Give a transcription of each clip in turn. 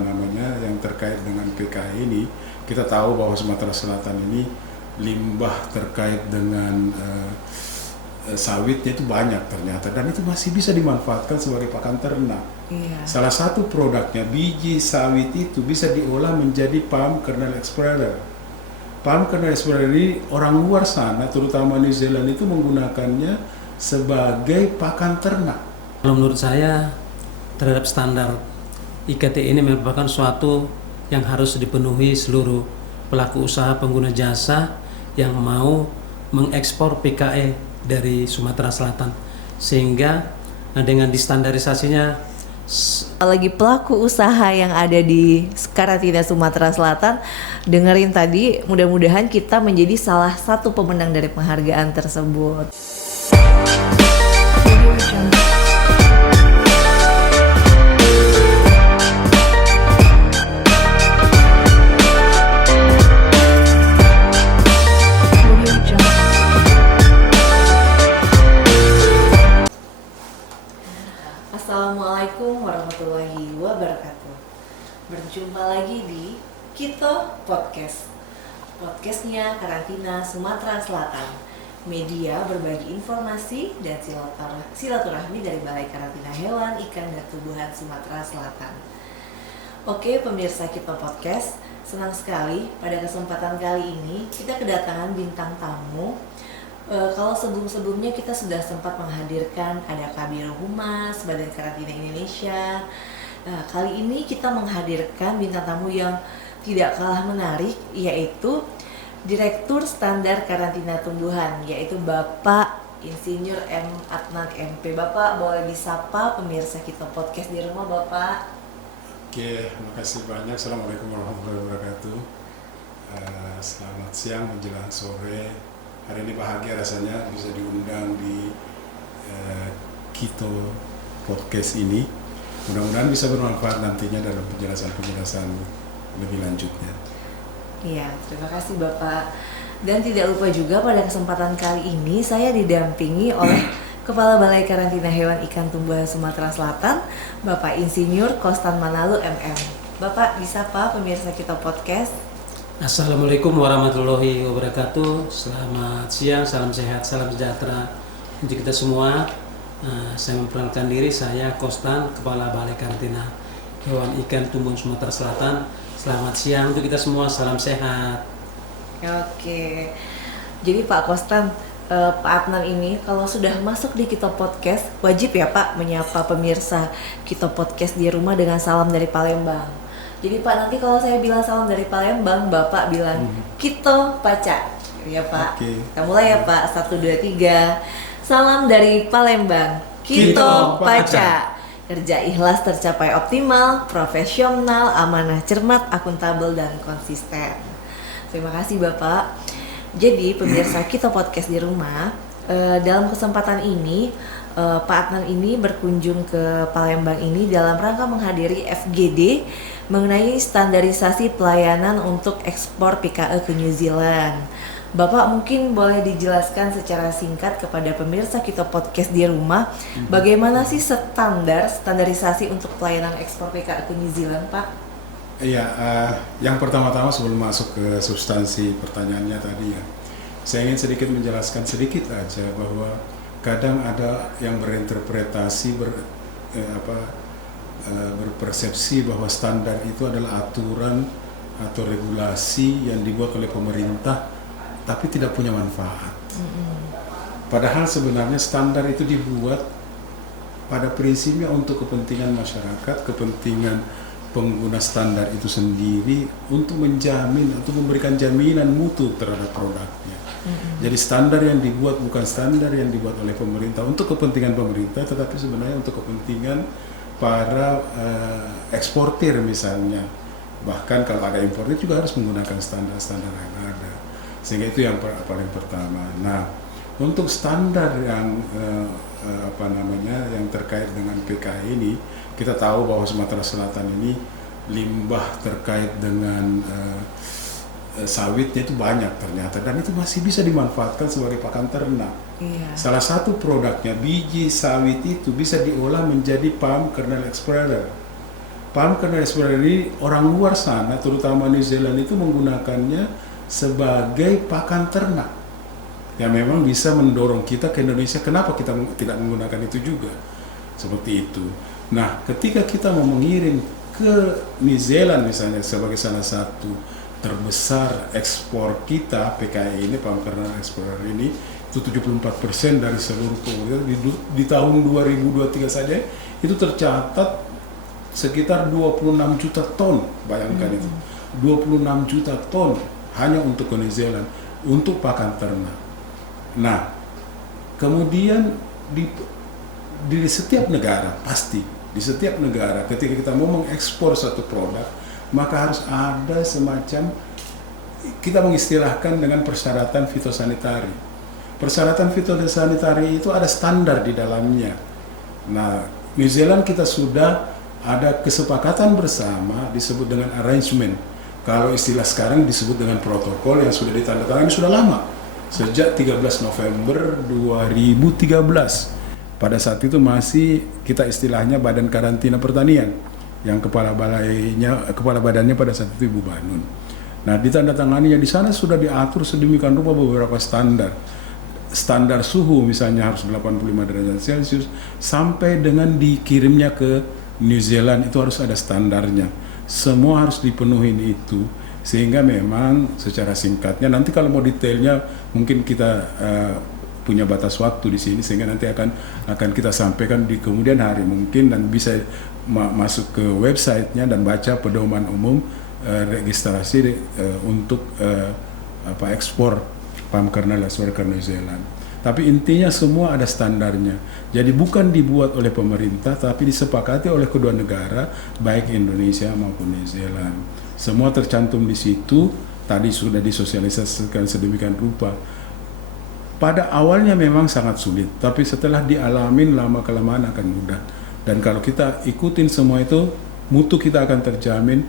yang terkait dengan PKI ini, kita tahu bahwa Sumatera Selatan ini limbah terkait dengan sawitnya itu banyak ternyata, dan itu masih bisa dimanfaatkan sebagai pakan ternak. Salah satu produknya, biji sawit itu bisa diolah menjadi palm kernel expander. Palm kernel expander ini orang luar sana, terutama New Zealand, itu menggunakannya sebagai pakan ternak. Kalau menurut saya, terhadap standar IKT ini merupakan suatu yang harus dipenuhi seluruh pelaku usaha pengguna jasa yang mau mengekspor PKE dari Sumatera Selatan, sehingga dengan distandarisasinya lagi pelaku usaha yang ada di karantina Sumatera Selatan, dengerin tadi, mudah-mudahan kita menjadi salah satu pemenang dari penghargaan tersebut. Assalamualaikum warahmatullahi wabarakatuh. Berjumpa lagi di Kito Podcast, podcastnya Karantina Sumatera Selatan, media berbagi informasi dan silaturahmi dari Balai Karantina Hewan, Ikan, dan Tumbuhan Sumatera Selatan. Oke pemirsa Kito Podcast, senang sekali pada kesempatan kali ini kita kedatangan bintang tamu. Kalau sebelum-sebelumnya kita sudah sempat menghadirkan ada Kabiro Humas Badan Karantina Indonesia. Kali ini kita menghadirkan bintang tamu yang tidak kalah menarik, yaitu Direktur Standar Karantina Tumbuhan, yaitu Bapak Insinyur M. Adnan MP. Bapak boleh disapa pemirsa Kito Podcast di rumah, Bapak. Oke, terima kasih banyak. Assalamualaikum warahmatullahi wabarakatuh. Selamat siang menjelang sore. Hari ini bahagia rasanya bisa diundang di Kito Podcast ini. Mudah-mudahan bisa bermanfaat nantinya dalam penjelasan-penjelasan lebih lanjutnya. Iya, terima kasih Bapak. Dan tidak lupa juga pada kesempatan kali ini saya didampingi oleh Kepala Balai Karantina Hewan Ikan Tumbuhan Sumatera Selatan, Bapak Insinyur Kostan Manalu MM. Bapak disapa pemirsa Kito Podcast. Assalamualaikum warahmatullahi wabarakatuh. Selamat siang, salam sehat, salam sejahtera untuk kita semua. Saya memperkenalkan diri, saya Kostan, Kepala Balai Karantina Hewan Ikan Tumbuhan Sumatera Selatan. Selamat siang untuk kita semua, salam sehat. Oke, jadi Pak Kostan, Pak Adnan ini kalau sudah masuk di Kito Podcast, wajib ya Pak menyapa pemirsa Kito Podcast di rumah dengan salam dari Palembang. Jadi Pak, nanti kalau saya bilang salam dari Palembang, Bapak bilang Kito Paca, ya Pak. Kita mulai ya Pak, 1, 2, 3. Salam dari Palembang, Kito Paca. Kerja ikhlas tercapai optimal, profesional, amanah cermat, akuntabel, dan konsisten. Terima kasih Bapak. Jadi pemirsa Kito Podcast di rumah, dalam kesempatan ini Pak Adnan ini berkunjung ke Palembang ini dalam rangka menghadiri FGD mengenai standarisasi pelayanan untuk ekspor PKE ke New Zealand. Bapak mungkin boleh dijelaskan secara singkat kepada pemirsa Kito Podcast di rumah, bagaimana sih standarisasi untuk pelayanan ekspor PKE ke New Zealand, Pak? Iya, yang pertama-tama sebelum masuk ke substansi pertanyaannya tadi ya, saya ingin sedikit menjelaskan sedikit aja bahwa kadang ada yang berinterpretasi berpersepsi bahwa standar itu adalah aturan atau regulasi yang dibuat oleh pemerintah tapi tidak punya manfaat. Padahal sebenarnya standar itu dibuat pada prinsipnya untuk kepentingan masyarakat, kepentingan pengguna standar itu sendiri, untuk menjamin atau memberikan jaminan mutu terhadap produknya. Jadi standar yang dibuat bukan standar yang dibuat oleh pemerintah untuk kepentingan pemerintah, tetapi sebenarnya untuk kepentingan para eksportir misalnya. Bahkan kalau ada impornya juga harus menggunakan standar-standar yang ada. Sehingga itu yang paling pertama. Nah, untuk standar yang yang terkait dengan PKI ini, kita tahu bahwa Sumatera Selatan ini limbah terkait dengan sawitnya itu banyak ternyata, dan itu masih bisa dimanfaatkan sebagai pakan ternak. Salah satu produknya, biji sawit itu bisa diolah menjadi palm kernel expander. palm kernel explorer ini orang luar sana, terutama New Zealand itu menggunakannya sebagai pakan ternak. Ya memang bisa mendorong kita ke Indonesia, kenapa kita tidak menggunakan itu juga? Seperti itu. Nah, ketika kita mau mengirim ke New Zealand misalnya sebagai salah satu terbesar ekspor kita, PKE ini, palm kernel explorer ini, itu 74% dari seluruh komoditas di tahun 2023 saja itu tercatat sekitar 26 juta ton, bayangkan itu 26 juta ton hanya untuk New Zealand untuk pakan ternak. Nah, kemudian di setiap negara pasti di setiap negara ketika kita mau mengekspor satu produk maka harus ada semacam, kita mengistilahkan dengan persyaratan fitosanitari. Persyaratan fitosanitari itu ada standar di dalamnya. Nah, New Zealand kita sudah ada kesepakatan bersama disebut dengan arrangement. Kalau istilah sekarang disebut dengan protokol yang sudah ditandatangani sudah lama. Sejak 13 November 2013. Pada saat itu masih kita istilahnya Badan Karantina Pertanian yang kepala badannya pada saat itu Ibu Banun. Nah, ditandatangani di sana sudah diatur sedemikian rupa beberapa standar. Standar suhu misalnya harus 85 derajat Celcius sampai dengan dikirimnya ke New Zealand itu harus ada standarnya. Semua harus dipenuhi itu sehingga memang secara singkatnya nanti kalau mau detailnya mungkin kita punya batas waktu di sini sehingga nanti akan kita sampaikan di kemudian hari mungkin dan bisa masuk ke websitenya dan baca pedoman umum registrasi untuk ekspor palm kernel explorer ke New Zealand. Tapi intinya semua ada standarnya. Jadi bukan dibuat oleh pemerintah tapi disepakati oleh kedua negara baik Indonesia maupun New Zealand. Semua tercantum di situ. Tadi sudah disosialisasikan sedemikian rupa. Pada awalnya memang sangat sulit, tapi setelah dialamin lama-kelamaan akan mudah. Dan kalau kita ikutin semua itu, mutu kita akan terjamin,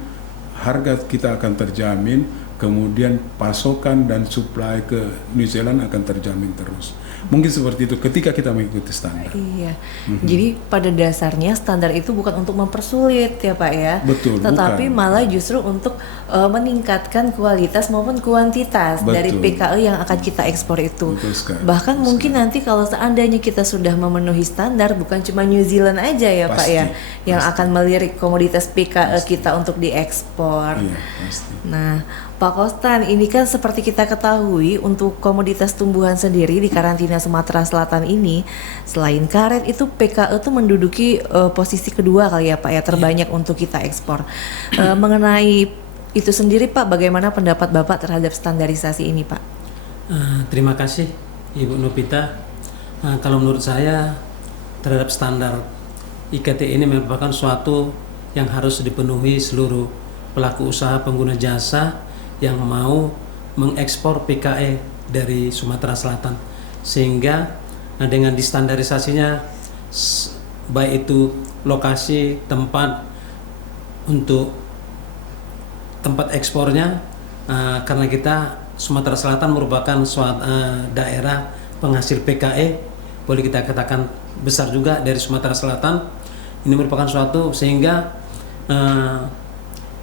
harga kita akan terjamin, kemudian pasokan dan supply ke New Zealand akan terjamin terus. Mungkin seperti itu ketika kita mengikuti standar. Iya. Jadi pada dasarnya standar itu bukan untuk mempersulit ya Pak ya. Betul. Tetapi bukan. malah justru untuk meningkatkan kualitas maupun kuantitas dari PKE yang akan kita ekspor itu. Bahkan mungkin nanti kalau seandainya kita sudah memenuhi standar, bukan cuma New Zealand aja ya Pak ya, yang akan melirik komoditas PKE kita untuk diekspor. Iya, pasti. Nah, Pak Kostan, ini kan seperti kita ketahui untuk komoditas tumbuhan sendiri di karantina Sumatera Selatan ini, selain karet itu PKE itu menduduki posisi kedua kali ya Pak ya, terbanyak untuk kita ekspor. Mengenai itu sendiri Pak, bagaimana pendapat Bapak terhadap standarisasi ini Pak? Terima kasih Ibu Nopita. Kalau menurut saya terhadap standar IKT ini merupakan suatu yang harus dipenuhi seluruh pelaku usaha pengguna jasa yang mau mengekspor PKE dari Sumatera Selatan, sehingga dengan distandarisasinya baik itu lokasi tempat untuk tempat ekspornya, karena kita Sumatera Selatan merupakan suatu daerah penghasil PKE, boleh kita katakan besar juga dari Sumatera Selatan. Ini merupakan suatu sehingga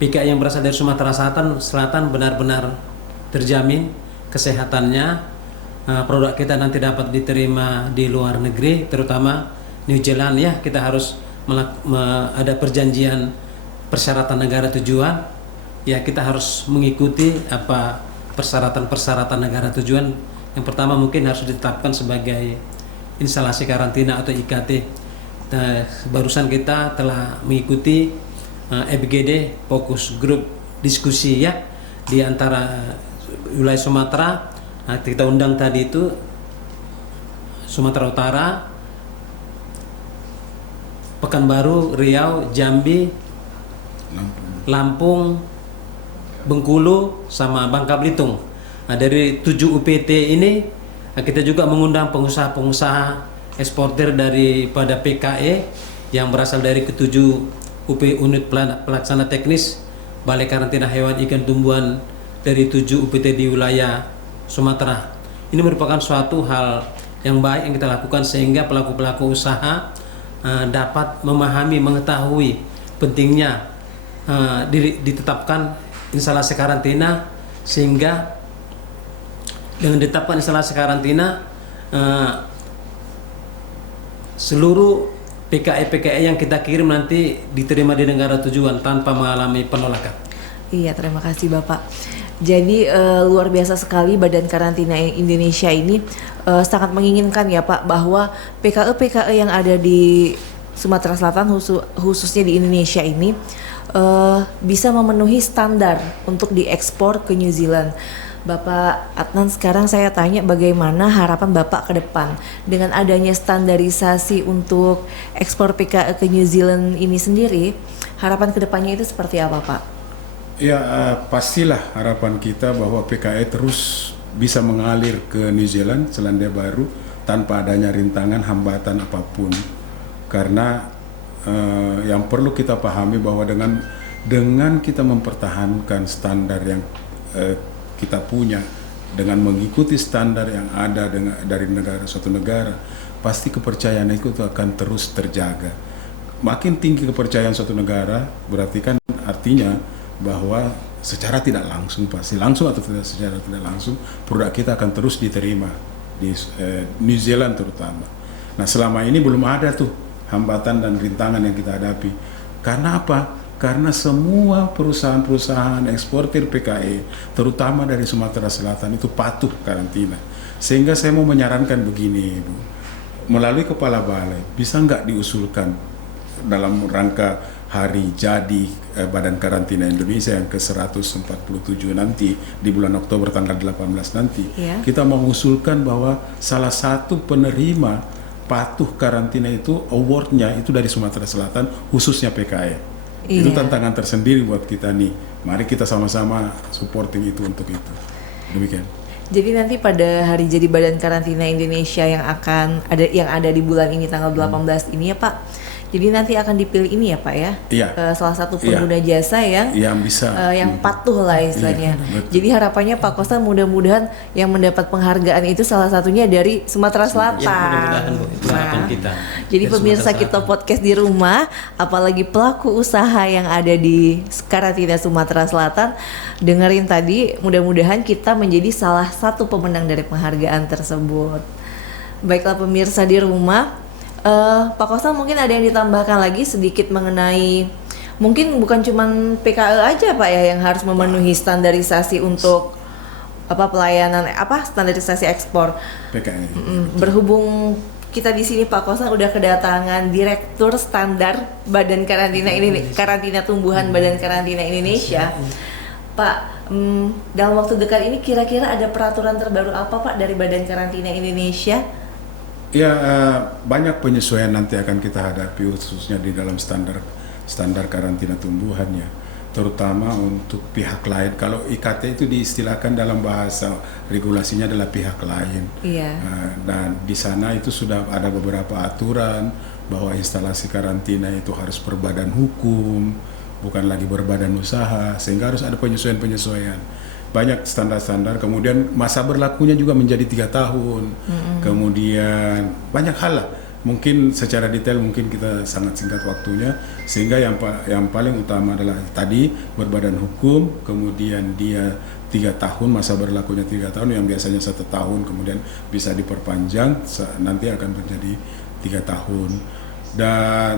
PKE yang berasal dari Sumatera Selatan benar-benar terjamin kesehatannya. Produk kita nanti dapat diterima di luar negeri, terutama New Zealand ya. Kita harus ada perjanjian persyaratan negara tujuan. Ya, kita harus mengikuti apa persyaratan negara tujuan. Yang pertama mungkin harus ditetapkan sebagai instalasi karantina atau IKT. Barusan kita telah mengikuti FGD fokus grup diskusi ya di antara wilayah Sumatera. Kita undang tadi itu Sumatera Utara, Pekanbaru, Riau, Jambi, Lampung, Bengkulu, sama Bangka Belitung. Dari 7 UPT ini kita juga mengundang pengusaha-pengusaha eksportir daripada PKE yang berasal dari ketujuh UP unit pelaksana teknis Balai Karantina Hewan Ikan Tumbuhan dari 7 UPT di wilayah Sumatera. Ini merupakan suatu hal yang baik yang kita lakukan sehingga pelaku-pelaku usaha dapat memahami, mengetahui pentingnya ditetapkan instalasi karantina, sehingga dengan ditetapkan instalasi karantina seluruh PKE yang kita kirim nanti diterima di negara tujuan tanpa mengalami penolakan. Iya, terima kasih Bapak. Jadi luar biasa sekali Badan Karantina Indonesia ini sangat menginginkan ya Pak, bahwa PKE yang ada di Sumatera Selatan khususnya di Indonesia ini bisa memenuhi standar untuk diekspor ke New Zealand. Bapak Adnan, sekarang saya tanya bagaimana harapan Bapak ke depan dengan adanya standarisasi untuk ekspor PKE ke New Zealand ini sendiri, harapan ke depannya itu seperti apa Pak? Ya, pastilah harapan kita bahwa PKE terus bisa mengalir ke New Zealand, Selandia Baru, tanpa adanya rintangan, hambatan apapun. Karena yang perlu kita pahami bahwa dengan kita mempertahankan standar yang kita punya, dengan mengikuti standar yang ada dari suatu negara, pasti kepercayaan itu akan terus terjaga. Makin tinggi kepercayaan suatu negara, berarti kan artinya bahwa secara tidak langsung, pasti langsung atau secara tidak langsung, produk kita akan terus diterima di New Zealand terutama. Nah, selama ini belum ada tuh hambatan dan rintangan yang kita hadapi. Karena apa? Karena semua perusahaan-perusahaan eksportir PKE, terutama dari Sumatera Selatan, itu patuh karantina. Sehingga saya mau menyarankan begini, Ibu. Melalui Kepala Balai, bisa nggak diusulkan dalam rangka hari jadi Badan Karantina Indonesia yang ke-147 nanti, di bulan Oktober tanggal 18 nanti, kita mengusulkan bahwa salah satu penerima patuh karantina itu, awardnya itu dari Sumatera Selatan, khususnya PKE. Itu tantangan tersendiri buat kita nih. Mari kita sama-sama supporting itu untuk itu. Demikian. Jadi nanti pada hari jadi Badan Karantina Indonesia yang ada di bulan ini tanggal 18 ini ya Pak. Jadi nanti akan dipilih ini ya Pak ya. Iya. Salah satu pengguna jasa yang bisa yang patuh lah istilahnya. Iya, jadi harapannya Pak Kostan mudah-mudahan yang mendapat penghargaan itu salah satunya dari Sumatera Selatan. Ya, mudah-mudahan Bu, itu harapan kita. Jadi pemirsa kita podcast di rumah, apalagi pelaku usaha yang ada di karantina Sumatera Selatan, dengerin tadi, mudah-mudahan kita menjadi salah satu pemenang dari penghargaan tersebut. Baiklah pemirsa di rumah, Pak Kostan mungkin ada yang ditambahkan lagi sedikit mengenai, mungkin bukan cuma PKE aja Pak ya yang harus memenuhi standarisasi untuk pelayanan standarisasi ekspor PKE. Berhubung kita di sini Pak Kostan udah kedatangan Direktur Standar Badan Karantina Karantina Tumbuhan Badan Karantina Indonesia. Pak, dalam waktu dekat ini kira-kira ada peraturan terbaru apa Pak dari Badan Karantina Indonesia? Ya, banyak penyesuaian nanti akan kita hadapi khususnya di dalam standar karantina tumbuhan ya, terutama untuk pihak lain. Kalau IKT itu diistilahkan dalam bahasa regulasinya adalah pihak lain. Iya. Dan di sana itu sudah ada beberapa aturan bahwa instalasi karantina itu harus berbadan hukum, bukan lagi berbadan usaha, sehingga harus ada penyesuaian. Banyak standar-standar, kemudian masa berlakunya juga menjadi 3 tahun. Kemudian banyak hal lah. Mungkin secara detail mungkin kita sangat singkat waktunya, sehingga yang paling utama adalah tadi berbadan hukum, kemudian dia 3 tahun, masa berlakunya 3 tahun, yang biasanya 1 tahun, kemudian bisa diperpanjang, nanti akan menjadi 3 tahun. Dan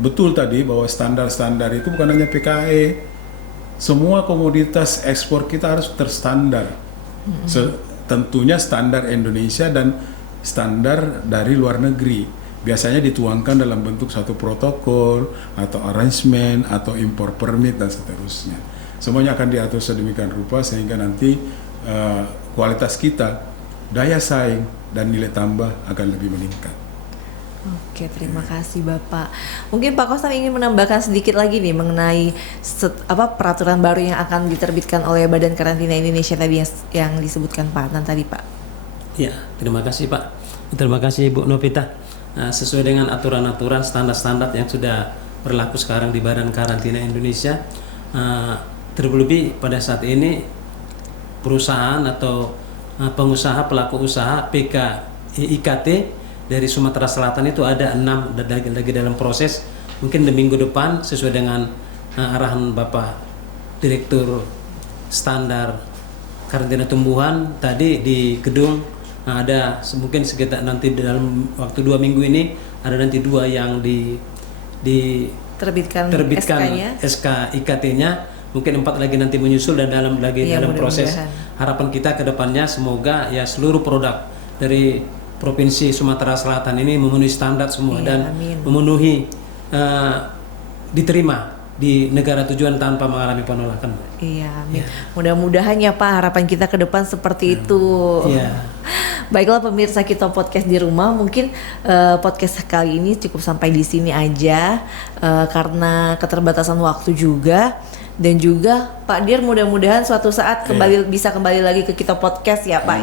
betul tadi bahwa standar-standar itu bukan hanya PKE, semua komoditas ekspor kita harus terstandar. Tentunya standar Indonesia dan standar dari luar negeri. Biasanya dituangkan dalam bentuk satu protokol atau arrangement atau import permit dan seterusnya. Semuanya akan diatur sedemikian rupa sehingga nanti kualitas kita, daya saing dan nilai tambah akan lebih meningkat. Oke, terima kasih Bapak. Mungkin Pak Kostan ingin menambahkan sedikit lagi nih mengenai peraturan baru yang akan diterbitkan oleh Badan Karantina Indonesia tadi yang disebutkan Pak Adnan tadi Pak. Ya, terima kasih Pak. Terima kasih Bu Novita. Sesuai dengan aturan-aturan standar-standar yang sudah berlaku sekarang di Badan Karantina Indonesia, terlebih pada saat ini perusahaan atau pengusaha pelaku usaha IKT dari Sumatera Selatan itu ada 6 lagi dalam proses. Mungkin di minggu depan sesuai dengan arahan Bapak Direktur Standar Karantina Tumbuhan tadi di gedung ada mungkin sekitar nanti dalam waktu 2 minggu ini ada nanti 2 yang terbitkan SK-nya. SK IKT-nya, mungkin 4 lagi nanti menyusul dan dalam proses. Harapan kita ke depannya semoga ya seluruh produk dari Provinsi Sumatera Selatan ini memenuhi standar semua dan memenuhi diterima di negara tujuan tanpa mengalami penolakan. Iya, amin. Mudah-mudahan ya Pak, harapan kita ke depan seperti itu. Iya. Baiklah pemirsa Kito Podcast di rumah, mungkin podcast kali ini cukup sampai di sini aja karena keterbatasan waktu juga. Dan juga Pak Dir mudah-mudahan suatu saat bisa kembali lagi ke Kito Podcast ya Pak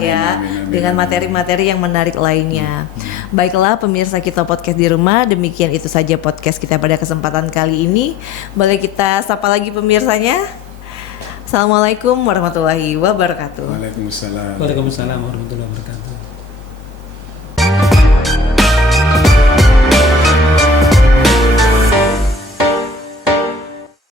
dengan materi-materi yang menarik lainnya. Baiklah pemirsa Kito Podcast di rumah, demikian itu saja podcast kita pada kesempatan kali ini. Boleh kita sapa lagi pemirsanya. Assalamualaikum warahmatullahi wabarakatuh. Waalaikumsalam. Waalaikumsalam warahmatullahi wabarakatuh.